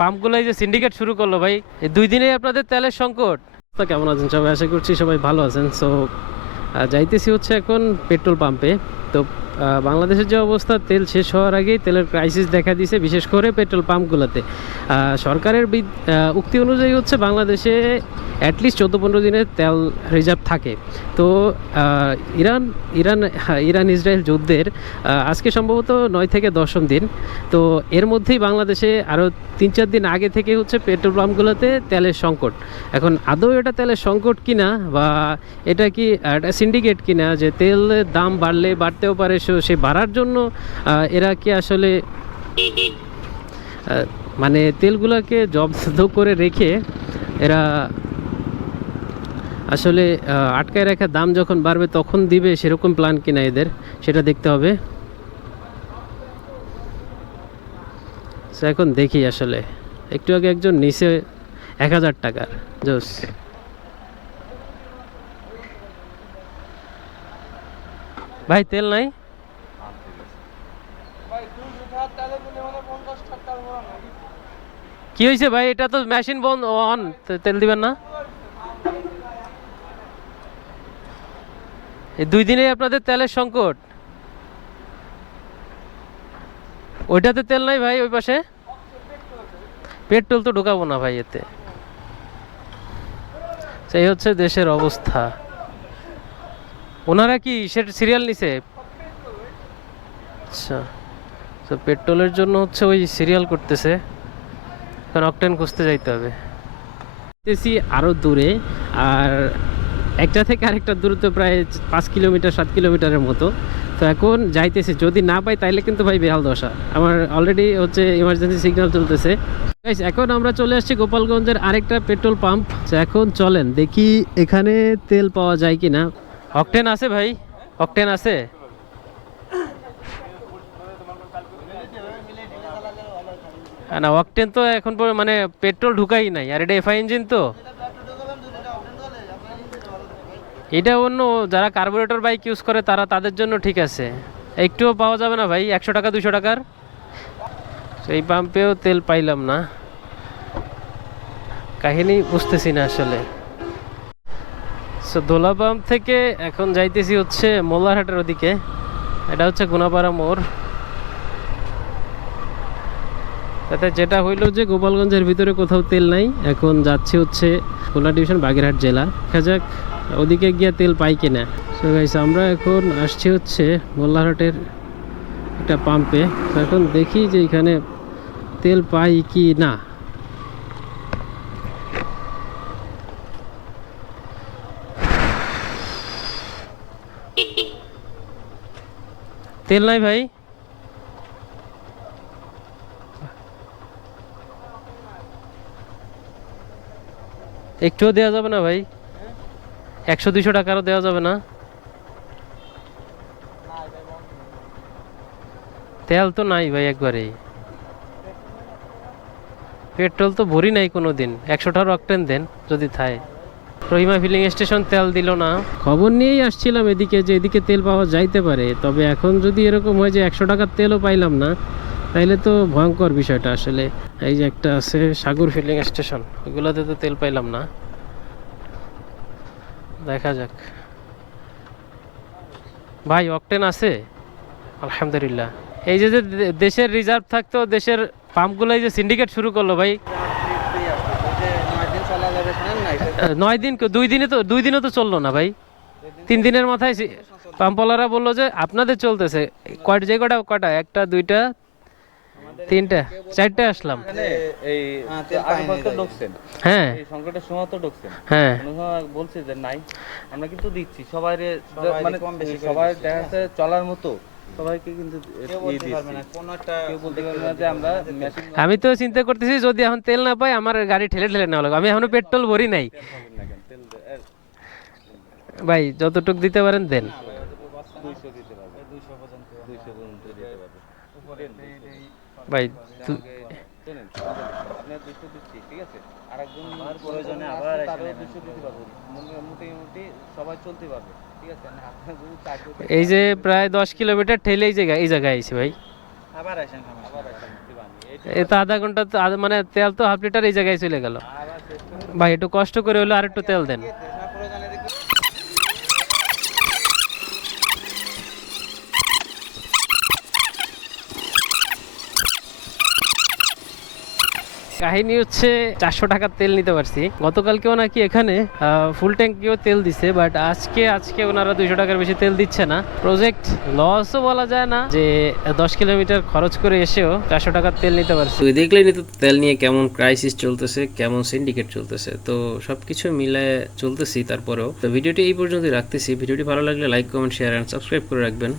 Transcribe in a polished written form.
পাম্পগুলো এই যে সিন্ডিকেট শুরু করলো ভাই, এই 2 দিনেই আপনাদের তেলের সংকট। তো কেমন আছেন সবাই? আশা করছি সবাই ভালো আছেন। সো যাইতেছি হচ্ছে এখন পেট্রোল পাম্পে। তো বাংলাদেশের যে অবস্থা, তেল শেষ হওয়ার আগেই তেলের ক্রাইসিস দেখা দিয়েছে, বিশেষ করে পেট্রোল পাম্পগুলোতে। সরকারের উক্তি অনুযায়ী হচ্ছে বাংলাদেশে অ্যাটলিস্ট 14-15 দিনের তেল রিজার্ভ থাকে। তো ইরান ইরান ইরান ইসরায়েল যুদ্ধের আজকে সম্ভবত 9 থেকে 10ম দিন। তো এর মধ্যেই বাংলাদেশে আরও 3-4 দিন আগে থেকে হচ্ছে পেট্রোল পাম্পগুলোতে তেলের সংকট। এখন আদৌ এটা তেলের সংকট কিনা, বা এটা কি একটা সিন্ডিকেট কিনা, যে তেলের দাম বাড়লে বাড়তেও পারে, সে বাড়ার জন্য এরা কি আসলে মানে তেলগুলোকে জব্দ করে রেখে এরা আসলে আটকায় রাখা, দাম যখন বাড়বে তখন দিবে, সেরকম প্ল্যান কিনা এদের, সেটা দেখতে হবে। এখন দেখি আসলে। একটু আগে একজন নিচে 1000 টাকার জোস। ভাই তেল নাই? কি হয়েছে ভাই? এটা তো মেশিন বন্ধ, অন, তেল দিবেন না? এই 2 দিনেই আপনাদের তেলের সংকট। ওইটাতে তেল নাই ভাই, ওই পাশে পেট্রোল তো ঢোকাবো না ভাই এতে। সেই হচ্ছে দেশের অবস্থা। ওনারা কি সেটা সিরিয়াল নিছে? আচ্ছা, তো পেট্রোলের জন্য হচ্ছে ওই সিরিয়াল করতেছে, কারণ অকটেন খুঁজতে যাইতে হবে। আরও দূরে, আর একটা থেকে আরেকটা দূরত্ব প্রায় 5 কিলোমিটার 7 কিলোমিটারের মতো। তো এখন যাইতেছি, যদি না পাই তাইলে কিন্তু ভাই বেহাল দশা। আমার অলরেডি হচ্ছে ইমার্জেন্সি সিগন্যাল চলতেছে। এখন আমরা চলে আসছি গোপালগঞ্জের আরেকটা পেট্রোল পাম্প। এখন চলেন দেখি এখানে তেল পাওয়া যায় কিনা। অকটেন আছে ভাই? অকটেন আছে? না, অকটেন তো এখন মানে পেট্রোল ঢুকাই নাই, আর এটা এফআই ইঞ্জিন তো। এটা অন্য যারা কার্বোরেটর বাইক ইউজ করে তারা, তাদের জন্য ঠিক আছে। একটুও পাওয়া যাবে না ভাই? 100 টাকা 200 টাকার এই পাম্পেও তেল পাইলাম না। কাহিনী বুঝতেছি না আসলে। সো দোলা পাম্প থেকে এখন যাইতেছি হচ্ছে মোল্লারহাটের ওদিকে। এটা হচ্ছে গুনাপাড়া মোড়। তাতে যেটা হইলো যে গোপালগঞ্জের ভিতরে কোথাও তেল নাই। এখন যাচ্ছি হচ্ছে খুলনা ডিভিশন বাগেরহাট জেলা। দেখা যাক ওদিকে গিয়ে তেল পাই কিনা। সো গাইস, আমরা এখন আসছি হচ্ছে মোল্লারহাটের একটা পাম্পে। তো এখন দেখি যে এখানে তেল পাই কি না। তেল নাই ভাই? একটুও দেওয়া যাবে না ভাই? 100-200 টাকারও দেওয়া যাবে না? তেল তো নাই ভাই একবারেই। পেট্রোল তো ভরি নাই কোনো দিন। 100টার অকটেন দেন যদি থায়। রহিমা ফিলিং স্টেশন তেল দিল না। খবর নিয়েই আসছিলাম এদিকে, যে এদিকে তেল পাওয়া যাইতে পারে। তবে এখন যদি এরকম হয় যে 100 টাকার তেলও পাইলাম না, তাইলে তো ভয়ঙ্কর বিষয়টা আসলে। এই যে একটা আছে সাগর ফিলিং স্টেশন, ওইগুলোতে তো তেল পাইলাম না। দেখা যাক। ভাই অকটেন আছে আলহামদুলিল্লাহ। এই যে যে দেশের রিজার্ভ থাকতো, দেশের পাম্পগুলো যে সিন্ডিকেট শুরু করলো ভাই। 9 দিন, 2 দিনে তো 2 দিনও তো চললো না ভাই। 3 দিনের মাথায় পাম্পওয়ালারা বললো যে আপনাদের চলতেছে। কয়টা, যে কটা কটা, একটা দুইটা তিনটা 4টে আসলাম। এই আগে বছর ঢুকছেন, হ্যাঁ এই সংকটের সময় তো ঢুকছেন, হ্যাঁ। বলছে যে নাই, আমরা কিন্তু দিচ্ছি সবাই, মানে সবাই দেখা যাচ্ছে চলার মতো সবাইকে কিন্তু কেউ বলতে পারবে না যে আমরা মেশিন। আমি তো চিন্তা করতেছি যদি এখন তেল না পাই আমার গাড়ি ঠেলে ঠেলে নেওয়া লাগবে। আমি এখনো পেট্রোল ভরি নাই ভাই। যতটুক দিতে পারেন দেন। 200 দিতে পারবে, 200 পর্যন্ত, 200 পর্যন্ত দিতে পারবে ভাই শুনেন, আপনার 200 দিচ্ছি, ঠিক আছে, আরেকজন প্রয়োজনে আবার 200 দিতে পারবো, মোটামুটি সবাই চলতে পারবে, ঠিক আছে। আপনার যদি এই যে প্রায় 10 কিলোমিটার ঠেলে এই জায়গায় আইছি ভাই। আবার আসেন, আবার আসেন। এই তো আধা ঘন্টা তো মানে তেল তো হাফ লিটার এই জায়গায় চলে গেল। ভাই একটু কষ্ট করে হলো আর একটু তেল দেন। কাহিনী হচ্ছে 400 টাকার তেল নিতে পারছি গতকালকেও নাকি এখানে ফুল ট্যাঙ্কিও তেল দিছে, বাট আজকে ওনারা 200 টাকার বেশি তেল দিচ্ছে না। প্রজেক্ট লসও বলা যায় না যে 10 কিলোমিটার খরচ করে এসেও 400 টাকার তেল নিতে পারছি। তুই দেখলেই তো তেল নিয়ে কেমন ক্রাইসিস চলতেছে, কেমন সিন্ডিকেট চলতেছে, তো সবকিছু মিলে চলতেছি। তারপরেও তো ভিডিওটি এই পর্যন্তই রাখতেছি। ভিডিওটি ভালো লাগলে like comment share and subscribe করে রাখবেন।